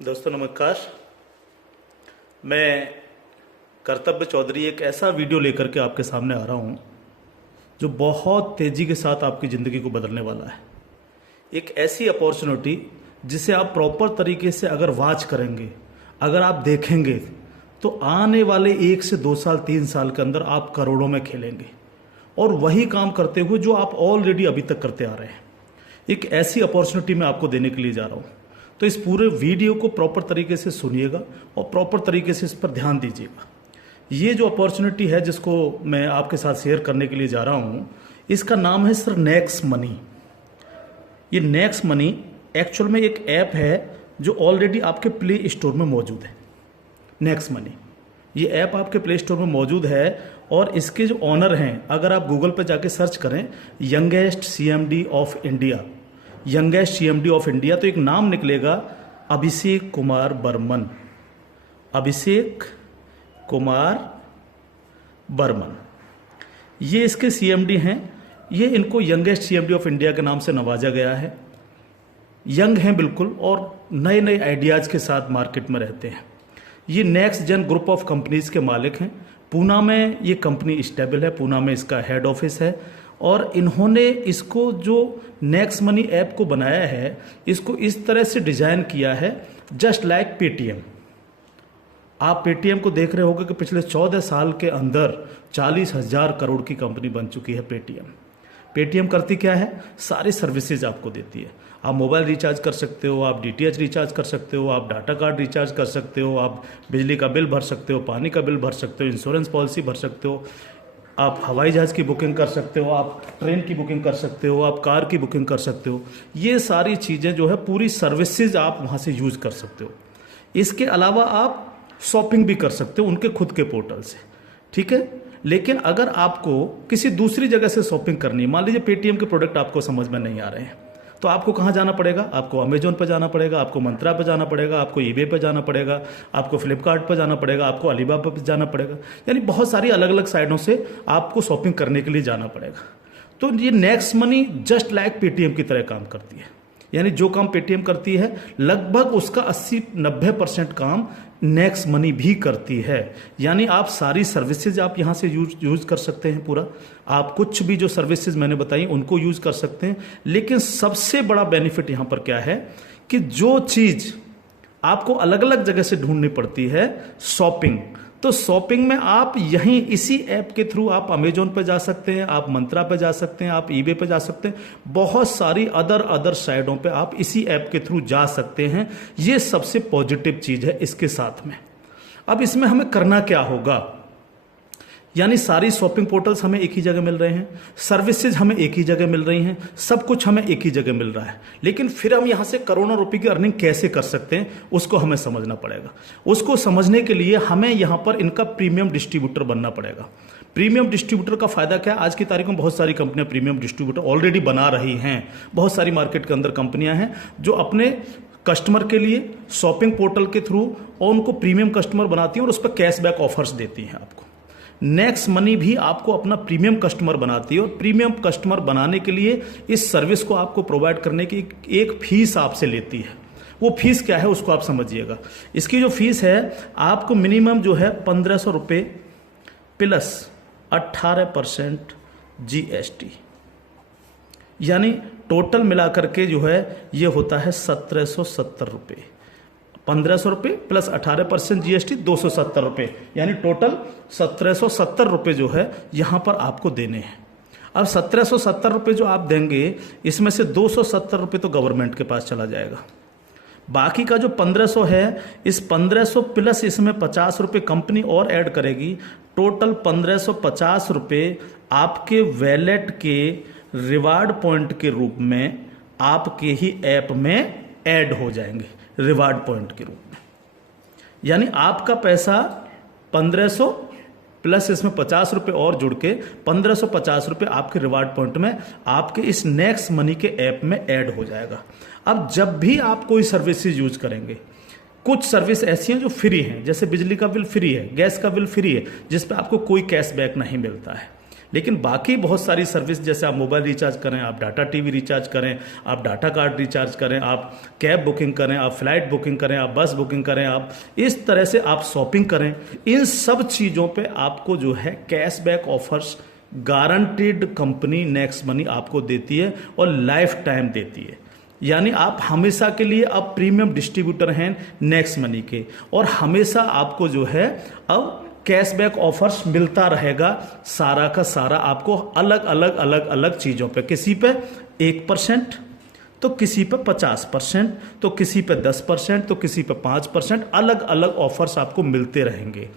दोस्तों नमस्कार। मैं कर्तव्य चौधरी एक ऐसा वीडियो लेकर के आपके सामने आ रहा हूँ जो बहुत तेज़ी के साथ आपकी ज़िंदगी को बदलने वाला है। एक ऐसी अपॉर्चुनिटी जिसे आप प्रॉपर तरीके से अगर वॉच करेंगे, अगर आप देखेंगे तो आने वाले 1 से 2 साल 3 साल के अंदर आप करोड़ों में खेलेंगे और वही काम करते हुए जो आप ऑलरेडी अभी तक करते आ रहे हैं। एक ऐसी अपॉर्चुनिटी मैं आपको देने के लिए जा रहा हूँ, तो इस पूरे वीडियो को प्रॉपर तरीके से सुनिएगा और प्रॉपर तरीके से इस पर ध्यान दीजिएगा। ये जो अपॉर्चुनिटी है जिसको मैं आपके साथ शेयर करने के लिए जा रहा हूँ, इसका नाम है सर नेक्स्ट मनी। ये नेक्स्ट मनी एक्चुअल में एक ऐप है जो ऑलरेडी आपके प्ले स्टोर में मौजूद है। नेक्स्ट मनी ये ऐप आपके प्ले स्टोर में मौजूद है और इसके जो ऑनर हैं, अगर आप गूगल पर जाके सर्च करें youngest CMD of India, youngest CMD of India, तो एक नाम निकलेगा अभिषेक कुमार बर्मन। अभिषेक कुमार बर्मन ये इसके सीएमडी हैं। ये इनको यंगेस्ट सीएमडी ऑफ इंडिया के नाम से नवाजा गया है। यंग हैं बिल्कुल और नए नए आइडियाज़ के साथ मार्केट में रहते हैं। ये next gen group of companies के मालिक हैं। पूना में ये कंपनी स्टेबल है, पूना में इसका हेड ऑफिस है और इन्होंने इसको जो नेक्स्ट मनी ऐप को बनाया है, इसको इस तरह से डिज़ाइन किया है जस्ट लाइक पेटीएम। आप पेटीएम को देख रहे होंगे कि पिछले 14 साल के अंदर 40,000 करोड़ की कंपनी बन चुकी है पेटीएम। पेटीएम करती क्या है? सारी सर्विसेज आपको देती है। आप मोबाइल रिचार्ज कर सकते हो, आप डीटीएच रिचार्ज कर सकते हो, आप डाटा कार्ड रिचार्ज कर सकते हो, आप बिजली का बिल भर सकते हो, पानी का बिल भर सकते हो, इंश्योरेंस पॉलिसी भर सकते हो, आप हवाई जहाज़ की बुकिंग कर सकते हो, आप ट्रेन की बुकिंग कर सकते हो, आप कार की बुकिंग कर सकते हो। ये सारी चीज़ें जो है पूरी सर्विसेज आप वहाँ से यूज़ कर सकते हो। इसके अलावा आप शॉपिंग भी कर सकते हो उनके खुद के पोर्टल से, ठीक है। लेकिन अगर आपको किसी दूसरी जगह से शॉपिंग करनी है, मान लीजिए पेटीएम के प्रोडक्ट आपको समझ में नहीं आ रहे हैं, तो आपको कहाँ जाना पड़ेगा? आपको अमेजोन पर जाना पड़ेगा, आपको मंत्रा पर जाना पड़ेगा, आपको ईबे पर जाना पड़ेगा, आपको फ्लिपकार्ट पर जाना पड़ेगा, आपको अलीबाबा पर जाना पड़ेगा। यानी बहुत सारी अलग अलग साइटों से आपको शॉपिंग करने के लिए जाना पड़ेगा। तो ये next money just like Paytm की तरह काम करती है। यानी जो काम पेटीएम करती है लगभग उसका 80-90% काम नेक्स्ट मनी भी करती है। यानी आप सारी सर्विसेज आप यहाँ से यूज कर सकते हैं पूरा। आप कुछ भी जो सर्विसेज मैंने बताई उनको यूज कर सकते हैं। लेकिन सबसे बड़ा बेनिफिट यहाँ पर क्या है कि जो चीज़ आपको अलग अलग जगह से ढूंढनी पड़ती है, शॉपिंग, तो शॉपिंग में आप यहीं इसी ऐप के थ्रू आप अमेजोन पे जा सकते हैं, आप मंत्रा पे जा सकते हैं, आप ईबे पे जा सकते हैं, बहुत सारी अदर साइटों पे आप इसी ऐप के थ्रू जा सकते हैं। ये सबसे पॉजिटिव चीज़ है इसके साथ में। अब इसमें हमें करना क्या होगा? यानी सारी शॉपिंग पोर्टल्स हमें एक ही जगह मिल रहे हैं, सर्विसेज हमें एक ही जगह मिल रही हैं, सब कुछ हमें एक ही जगह मिल रहा है। लेकिन फिर हम यहाँ से करोड़ों रुपए की अर्निंग कैसे कर सकते हैं उसको हमें समझना पड़ेगा। उसको समझने के लिए हमें यहाँ पर इनका प्रीमियम डिस्ट्रीब्यूटर बनना पड़ेगा। प्रीमियम डिस्ट्रीब्यूटर का फायदा क्या है? आज की तारीख में बहुत सारी कंपनियां प्रीमियम डिस्ट्रीब्यूटर ऑलरेडी बना रही हैं। बहुत सारी मार्केट के अंदर कंपनियां हैं जो अपने कस्टमर के लिए शॉपिंग पोर्टल के थ्रू और उनको प्रीमियम कस्टमर बनाती हैं और उस पर कैशबैक ऑफर्स देती हैं आपको। नेक्स्ट मनी भी आपको अपना प्रीमियम कस्टमर बनाती है और प्रीमियम कस्टमर बनाने के लिए इस सर्विस को आपको प्रोवाइड करने की एक फीस आपसे लेती है। वो फीस क्या है उसको आप समझिएगा। इसकी जो फीस है आपको मिनिमम जो है 1,500 रुपये प्लस 18% GST, यानी टोटल मिलाकर के जो है ये होता है 1,770 रुपये। 1,500 रुपये प्लस 18% GST 270 रुपये, यानी टोटल 1,770 रुपये जो है यहाँ पर आपको देने हैं। अब 1,770 रुपये जो आप देंगे, इसमें से 270 रुपये तो गवर्नमेंट के पास चला जाएगा। बाकी का जो 1,500 है, इस 1,500 प्लस इसमें 50 रुपये कंपनी और ऐड करेगी। टोटल 1,550 रुपये आपके वैलेट के रिवार्ड पॉइंट के रूप में आपके ही ऐप में ऐड हो जाएंगे, रिवार्ड पॉइंट के रूप में। यानी आपका पैसा 1,500 प्लस इसमें 50 रुपये और जुड़ के 1,550 रुपये आपके रिवार्ड पॉइंट में आपके इस नेक्स्ट मनी के ऐप में ऐड हो जाएगा। अब जब भी आप कोई सर्विसेज यूज करेंगे, कुछ सर्विस ऐसी हैं जो फ्री हैं, जैसे बिजली का बिल फ्री है, गैस का बिल फ्री है, जिस पे आपको कोई कैशबैक नहीं मिलता है। लेकिन बाकी बहुत सारी सर्विस, जैसे आप मोबाइल रिचार्ज करें, आप डाटा टीवी रिचार्ज करें, आप डाटा कार्ड रिचार्ज करें, आप कैब बुकिंग करें, आप फ्लाइट बुकिंग करें, आप बस बुकिंग करें, आप इस तरह से आप शॉपिंग करें, इन सब चीज़ों पे आपको जो है cashback offers guaranteed company next money आपको देती है और लाइफ टाइम देती है। यानी आप हमेशा के लिए अब प्रीमियम डिस्ट्रीब्यूटर हैं नेक्स्ट मनी के, और हमेशा आपको जो है अब कैशबैक ऑफर्स मिलता रहेगा, सारा का सारा आपको अलग अलग अलग अलग चीज़ों पे, किसी पे 1%, तो किसी पे 50%, तो किसी पे 10%, तो किसी पे 5%, अलग अलग ऑफर्स आपको मिलते रहेंगे।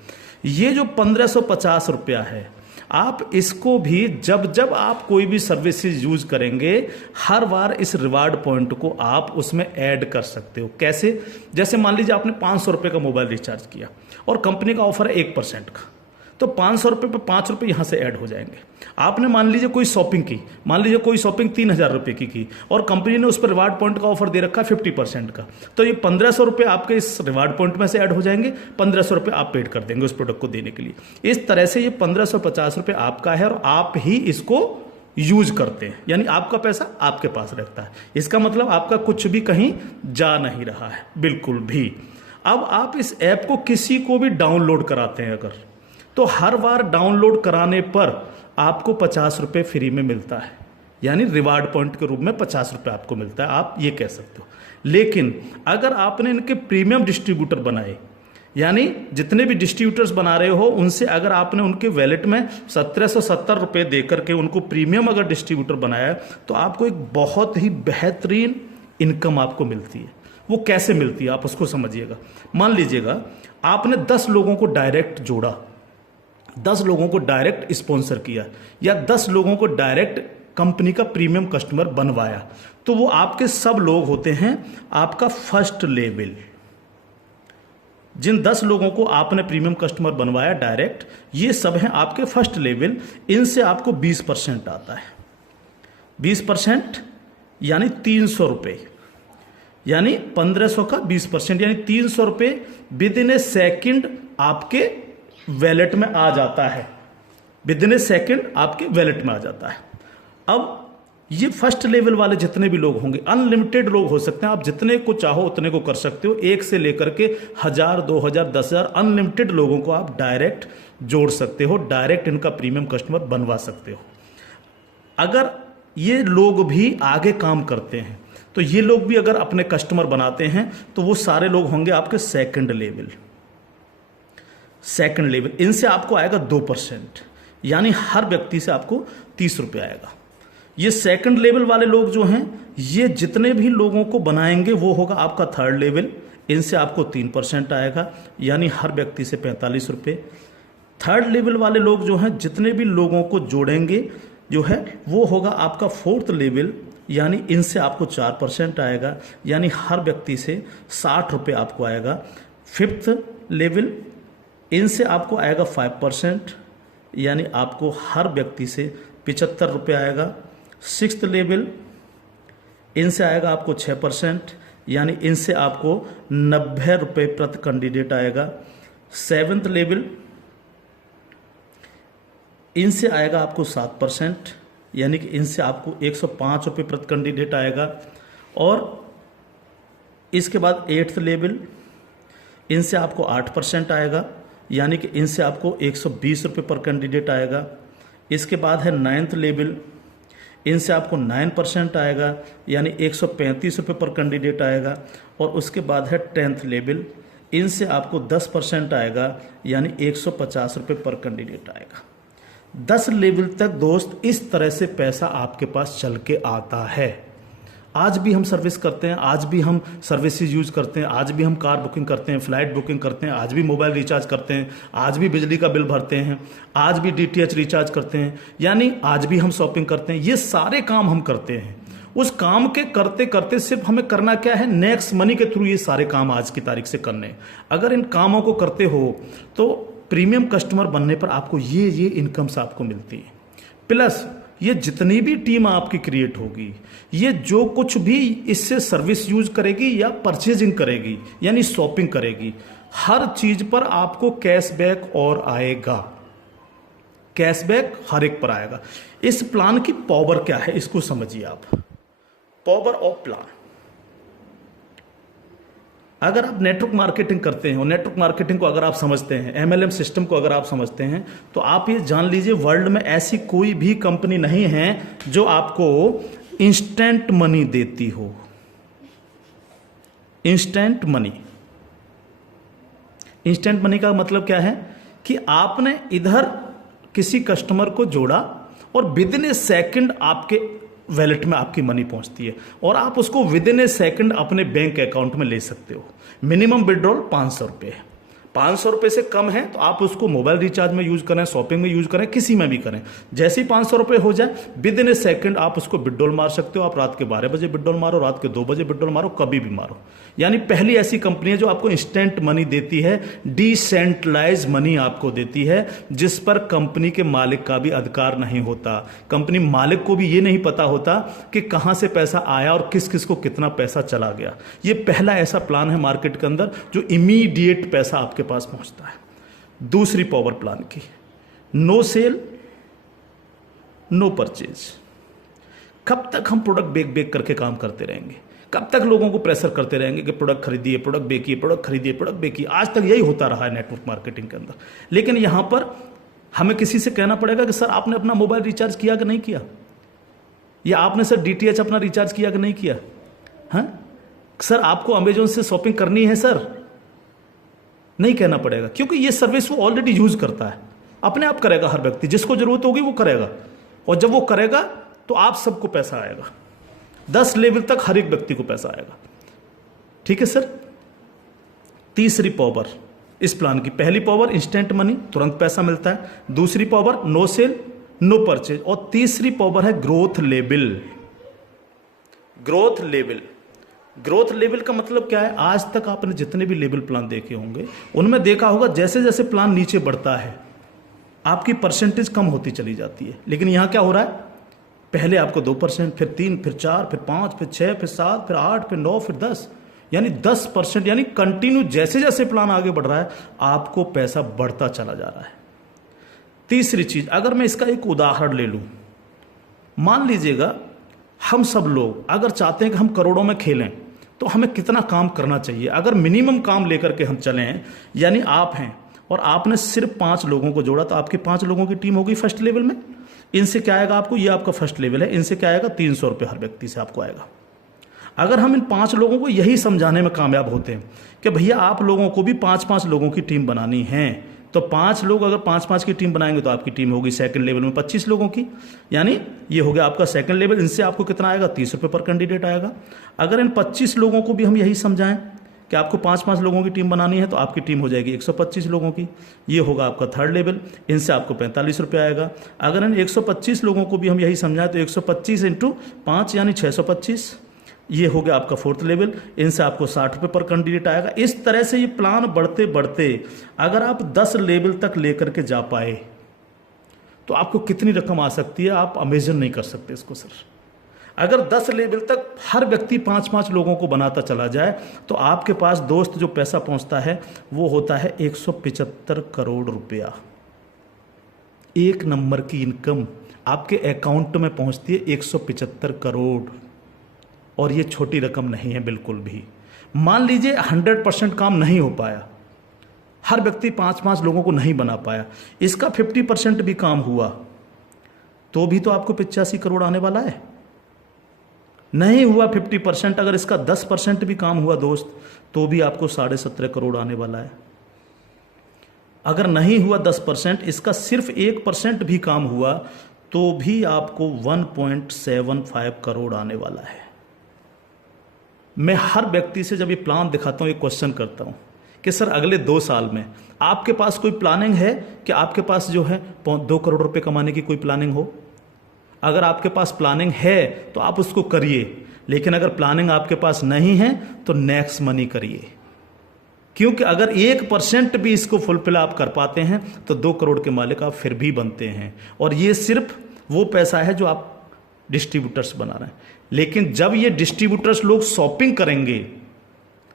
ये जो 1550 रुपया है, आप इसको भी जब जब आप कोई भी सर्विसेज यूज करेंगे, हर बार इस रिवार्ड पॉइंट को आप उसमें ऐड कर सकते हो। कैसे? जैसे मान लीजिए आपने 500 रुपये का मोबाइल रिचार्ज किया और कंपनी का ऑफर है 1% का, तो 500 रुपये पे 5 रुपये यहाँ से ऐड हो जाएंगे। आपने मान लीजिए कोई शॉपिंग की, मान लीजिए कोई शॉपिंग 3000 रुपये की और कंपनी ने उस पर रिवार्ड पॉइंट का ऑफर दे रखा है 50% का, तो ये 1500 रुपये आपके इस रिवार्ड पॉइंट में से ऐड हो जाएंगे, 1500 रुपये आप पेड कर देंगे उस प्रोडक्ट को देने के लिए। इस तरह से ये 1550 रुपये आपका है और आप ही इसको यूज करते हैं, यानी आपका पैसा आपके पास रहता है। इसका मतलब आपका कुछ भी कहीं जा नहीं रहा है, बिल्कुल भी। अब आप इस ऐप को किसी को भी डाउनलोड कराते हैं अगर, तो हर बार डाउनलोड कराने पर आपको 50 रुपये फ्री में मिलता है, यानी रिवार्ड पॉइंट के रूप में 50 रुपये आपको मिलता है, आप ये कह सकते हो। लेकिन अगर आपने इनके प्रीमियम डिस्ट्रीब्यूटर बनाए, यानी जितने भी डिस्ट्रीब्यूटर्स बना रहे हो उनसे अगर आपने उनके वैलेट में 1770 रुपये दे करके उनको प्रीमियम अगर डिस्ट्रीब्यूटर बनाया, तो आपको एक बहुत ही बेहतरीन इनकम आपको मिलती है। वो कैसे मिलती है आप उसको समझिएगा। मान लीजिएगा आपने 10 लोगों को डायरेक्ट जोड़ा, 10 लोगों को डायरेक्ट स्पॉन्सर किया, या 10 लोगों को डायरेक्ट कंपनी का प्रीमियम कस्टमर बनवाया, तो वो आपके सब लोग होते हैं आपका फर्स्ट लेवल। जिन 10 लोगों को आपने प्रीमियम कस्टमर बनवाया डायरेक्ट, ये सब हैं आपके फर्स्ट लेवल। इनसे आपको 20% आता है। 20% यानी 300 रुपये, यानी 1500 का 20%, यानी 300 रुपये विद इन ए सेकेंड आपके वैलेट में आ जाता है। विद इन ए सेकेंड आपके वैलेट में आ जाता है। अब ये फर्स्ट लेवल वाले जितने भी लोग होंगे, अनलिमिटेड लोग हो सकते हैं, आप जितने को चाहो उतने को कर सकते हो, 1 से लेकर के 1000, 2000, 10,000 अनलिमिटेड लोगों को आप डायरेक्ट जोड़ सकते हो, डायरेक्ट इनका प्रीमियम कस्टमर बनवा सकते हो। अगर ये लोग भी आगे काम करते हैं, तो ये लोग भी अगर अपने कस्टमर बनाते हैं, तो वो सारे लोग होंगे आपके सेकंड लेवल। सेकंड लेवल, इनसे आपको आएगा 2%, यानी हर व्यक्ति से आपको 30 रुपये आएगा। ये सेकंड लेवल वाले लोग जो हैं, ये जितने भी लोगों को बनाएंगे वो होगा आपका थर्ड लेवल, इनसे आपको 3% आएगा, यानी हर व्यक्ति से 45 रुपये। थर्ड लेवल वाले लोग जो हैं, जितने भी लोगों को जोड़ेंगे जो है, वो होगा आपका फोर्थ लेवल, यानी इनसे आपको 4% आएगा, यानी हर व्यक्ति से 60 रुपये आपको आएगा। फिफ्थ लेवल, इनसे आपको आएगा 5%, यानी आपको हर व्यक्ति से 75 रुपये आएगा। सिक्स्थ लेवल, इनसे आएगा आपको 6%, यानी इनसे आपको 90 रुपये प्रति कैंडिडेट आएगा। सेवन्थ लेवल, इनसे आएगा आपको 7%, यानी कि इनसे आपको 105 रुपये प्रति कैंडिडेट आएगा। और इसके बाद 8th लेवल, इनसे आपको 8% आएगा, यानी कि इनसे आपको 120 रुपये पर कैंडिडेट आएगा। इसके बाद है 9th लेवल, इनसे आपको 9% आएगा, यानी 135 रुपये पर कैंडिडेट आएगा। और उसके बाद है 10th लेवल, इनसे आपको 10% आएगा, यानी 150 रुपये पर कैंडिडेट आएगा। 10 लेवल तक दोस्त इस तरह से पैसा आपके पास चल के आता है। आज भी हम सर्विस करते हैं, आज भी हम सर्विसेज यूज करते हैं, आज भी हम कार बुकिंग करते हैं, फ्लाइट बुकिंग करते हैं, आज भी मोबाइल रिचार्ज करते हैं, आज भी बिजली का बिल भरते हैं, आज भी DTH रिचार्ज करते हैं, यानी आज भी हम शॉपिंग करते हैं। ये सारे काम हम करते हैं। उस काम के करते करते सिर्फ हमें करना क्या है, नेक्स्ट मनी के थ्रू ये सारे काम आज की तारीख से करने हैं। अगर इन कामों को करते हो तो प्रीमियम कस्टमर बनने पर आपको ये इनकम्स आपको मिलती है। प्लस ये जितनी भी टीम आपकी क्रिएट होगी, ये जो कुछ भी इससे सर्विस यूज करेगी या परचेजिंग करेगी, यानी शॉपिंग करेगी, हर चीज पर आपको कैशबैक और आएगा। कैशबैक हर एक पर आएगा। इस प्लान की पावर क्या है इसको समझिए आप। पावर ऑफ प्लान, अगर आप नेटवर्क मार्केटिंग करते हैं और नेटवर्क मार्केटिंग को अगर आप समझते हैं, एमएलएम सिस्टम को अगर आप समझते हैं, तो आप ये जान लीजिए वर्ल्ड में ऐसी कोई भी कंपनी नहीं है जो आपको इंस्टेंट मनी देती हो। इंस्टेंट मनी, इंस्टेंट मनी का मतलब क्या है कि आपने इधर किसी कस्टमर को जोड़ा और विद इन ए सेकेंड आपके वैलेट में आपकी मनी पहुंचती है और आप उसको विद इन ए सेकेंड अपने बैंक अकाउंट में ले सकते हो। मिनिमम विड्रॉल 500 रुपये, 500 रुपये से कम है तो आप उसको मोबाइल रिचार्ज में यूज करें, शॉपिंग में यूज करें, किसी में भी करें। जैसे ही 500 रुपये हो जाए विद इन ए सेकेंड आप उसको विड्रॉल मार सकते हो। आप रात के 12 बजे विड्रॉल मारो, रात के 2 बजे विड्रॉल मारो, कभी भी मारो। यानी पहली ऐसी कंपनी है जो आपको इंस्टेंट मनी देती है, डिसेंट्रलाइज मनी आपको देती है, जिस पर कंपनी के मालिक का भी अधिकार नहीं होता। कंपनी मालिक को भी ये नहीं पता होता कि कहां से पैसा आया और किस किस को कितना पैसा चला गया। ये पहला ऐसा प्लान है मार्केट के अंदर जो इमीडिएट पैसा आपके पास पहुंचता है। दूसरी पावर प्लान की, नो सेल नो परचेज। कब तक हम प्रोडक्ट बेक बेक करके काम करते रहेंगे? कब तक लोगों को प्रेशर करते रहेंगे कि प्रोडक्ट खरीदिए, प्रोडक्ट बेचिए, प्रोडक्ट खरीदिए, प्रोडक्ट बेचिए? आज तक यही होता रहा है नेटवर्क मार्केटिंग के अंदर। लेकिन यहां पर हमें किसी से कहना पड़ेगा कि सर आपने अपना मोबाइल रिचार्ज किया कि नहीं किया, या आपने सर डीटीएच अपना रिचार्ज किया कि नहीं किया, हाँ सर आपको अमेजोन से शॉपिंग करनी है सर, नहीं कहना पड़ेगा, क्योंकि ये सर्विस वो ऑलरेडी यूज करता है। अपने आप करेगा, हर व्यक्ति जिसको जरूरत होगी वो करेगा, और जब वो करेगा तो आप सबको पैसा आएगा। 10 लेवल तक हर एक व्यक्ति को पैसा आएगा। ठीक है सर। तीसरी पावर इस प्लान की, पहली पावर इंस्टेंट मनी, तुरंत पैसा मिलता है। दूसरी power no sale no purchase, और तीसरी पावर है growth level. Growth level, growth level का मतलब क्या है? आज तक आपने जितने भी लेवल प्लान देखे होंगे उनमें देखा होगा जैसे जैसे प्लान नीचे बढ़ता है आपकी परसेंटेज कम होती चली जाती है। लेकिन यहां क्या हो रहा है? पहले आपको 2%, फिर 3, फिर 4, फिर 5, फिर 6, फिर 7, फिर 8, फिर 9, फिर 10, यानी 10%, यानी कंटिन्यू जैसे जैसे प्लान आगे बढ़ रहा है आपको पैसा बढ़ता चला जा रहा है। तीसरी चीज, अगर मैं इसका एक उदाहरण ले लूं, मान लीजिएगा हम सब लोग अगर चाहते हैं कि हम करोड़ों में खेलें तो हमें कितना काम करना चाहिए? अगर मिनिमम काम लेकर के हम चलें, यानी आप हैं और आपने सिर्फ 5 लोगों को जोड़ा तो आपकी 5 लोगों की टीम होगी फर्स्ट लेवल में। इनसे क्या आएगा आपको? ये आपका फर्स्ट लेवल है, इनसे क्या आएगा? 300 रुपये हर व्यक्ति से आपको आएगा। अगर हम इन 5 लोगों को यही समझाने में कामयाब होते हैं कि भैया आप लोगों को भी 5-5 लोगों की टीम बनानी है, तो 5 लोग अगर 5-5 की टीम बनाएंगे तो आपकी टीम होगी सेकंड लेवल में 25 लोगों की, यानी ये हो गया आपका सेकंड लेवल। इनसे आपको कितना आएगा? 30 रुपये पर कैंडिडेट आएगा। अगर इन 25 लोगों को भी हम यही समझाएं कि आपको 5-5 लोगों की टीम बनानी है तो आपकी टीम हो जाएगी 125 लोगों की, ये होगा आपका थर्ड लेवल। इनसे आपको 45 रुपये आएगा। अगर इन 125 लोगों को भी हम यही समझाएं तो 125 × 5 यानी 625, ये हो गया आपका फोर्थ लेवल। इनसे आपको 60 रुपये पर कैंडिडेट आएगा। इस तरह से ये प्लान बढ़ते बढ़ते अगर आप 10 लेवल तक लेकर के जा पाए तो आपको कितनी रकम आ सकती है आप इमेजिन नहीं कर सकते इसको सर। अगर 10 लेवल तक हर व्यक्ति 5-5 लोगों को बनाता चला जाए तो आपके पास दोस्त जो पैसा पहुंचता है वो होता है 175 करोड़ रुपया। एक नंबर की इनकम आपके अकाउंट में पहुंचती है 175 करोड़, और ये छोटी रकम नहीं है बिल्कुल भी। मान लीजिए 100% काम नहीं हो पाया, हर व्यक्ति 5-5 लोगों को नहीं बना पाया, इसका 50% भी काम हुआ तो भी तो आपको 85 करोड़ आने वाला है। नहीं हुआ 50%, अगर इसका 10% भी काम हुआ दोस्त तो भी आपको 17.5 करोड़ आने वाला है। अगर नहीं हुआ 10%, इसका सिर्फ 1% भी काम हुआ तो भी आपको 1.75 करोड़ आने वाला है। मैं हर व्यक्ति से जब ये प्लान दिखाता हूँ एक क्वेश्चन करता हूँ कि सर अगले 2 साल में आपके पास कोई प्लानिंग है कि आपके पास जो है 2 करोड़ रुपए कमाने की कोई प्लानिंग हो? अगर आपके पास प्लानिंग है तो आप उसको करिए, लेकिन अगर प्लानिंग आपके पास नहीं है तो नेक्स्ट मनी करिए, क्योंकि अगर 1% भी इसको फुलफिल आप कर पाते हैं तो 2 करोड़ के मालिक आप फिर भी बनते हैं। और ये सिर्फ वो पैसा है जो आप डिस्ट्रीब्यूटर्स बना रहे हैं। लेकिन जब ये डिस्ट्रीब्यूटर्स लोग शॉपिंग करेंगे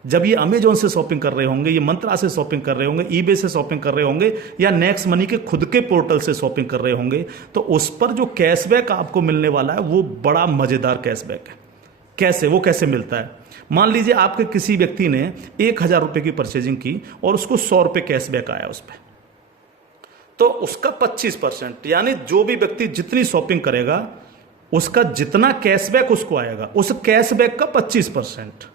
जब ये अमेजोन से शॉपिंग कर रहे होंगे, ये मंत्रा से शॉपिंग कर रहे होंगे, ईबे से शॉपिंग कर रहे होंगे, या नेक्स्ट मनी के खुद के पोर्टल से शॉपिंग कर रहे होंगे, तो उस पर जो कैशबैक आपको मिलने वाला है वो बड़ा मजेदार कैशबैक है। कैसे, वो कैसे मिलता है? मान लीजिए आपके किसी व्यक्ति ने 1,000 रुपए की परचेजिंग की और उसको 100 रुपए कैशबैक आया उस पर, तो उसका 25%, यानी जो भी व्यक्ति जितनी शॉपिंग करेगा उसका जितना कैशबैक उसको आएगा, उस कैशबैक का 25%।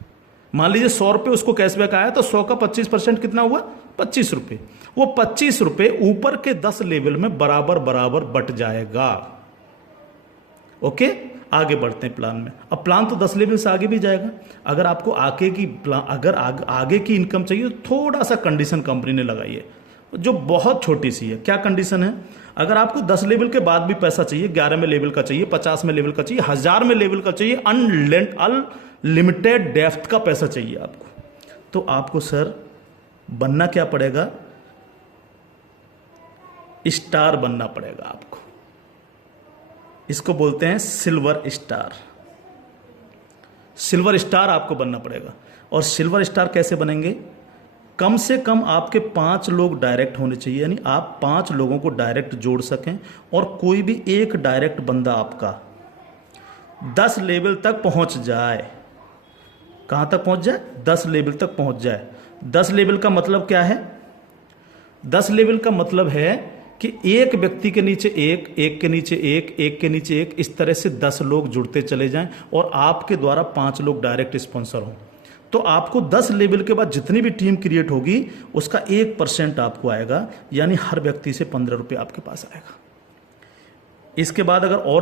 मान लीजिए 100 रुपए उसको कैशबैक आया, तो 100 का 25% कितना हुआ? 25 रुपए। वो 25 रुपए ऊपर के 10 लेवल में बराबर बराबर बट जाएगा। ओके, आगे बढ़ते हैं प्लान में। अब प्लान तो 10 लेवल से आगे भी जाएगा। अगर आपको आगे की इनकम चाहिए तो थोड़ा सा कंडीशन कंपनी ने लगाई है, जो बहुत छोटी सी है। क्या कंडीशन है? अगर आपको 10 लेवल के बाद भी पैसा चाहिए, 11 में लेवल का चाहिए, 50 में लेवल का चाहिए, 1000 में लेवल का चाहिए, अनलिमिटेड डेप्थ का पैसा चाहिए आपको, तो आपको सर बनना क्या पड़ेगा? स्टार बनना पड़ेगा आपको। इसको बोलते हैं सिल्वर स्टार। सिल्वर स्टार आपको बनना पड़ेगा। और सिल्वर स्टार कैसे बनेंगे? कम से कम आपके 5 लोग डायरेक्ट होने चाहिए, यानी आप 5 लोगों को डायरेक्ट जोड़ सकें, और कोई भी एक डायरेक्ट बंदा आपका 10 लेवल तक पहुंच जाए। कहां तक पहुंच जाए? 10 लेवल तक पहुंच जाए। 10 लेवल का मतलब क्या है? 10 लेवल का मतलब है कि एक व्यक्ति के नीचे एक, एक के नीचे एक, एक के नीचे एक, इस तरह से 10 लोग जुड़ते चले जाएं और आपके द्वारा 5 लोग डायरेक्ट स्पॉन्सर हों। तो आपको 10 लेवल के बाद जितनी भी टीम क्रिएट होगी उसका 1% आपको आएगा, यानी हर व्यक्ति से 15 रुपये आपके पास आएगा। इसके बाद अगर और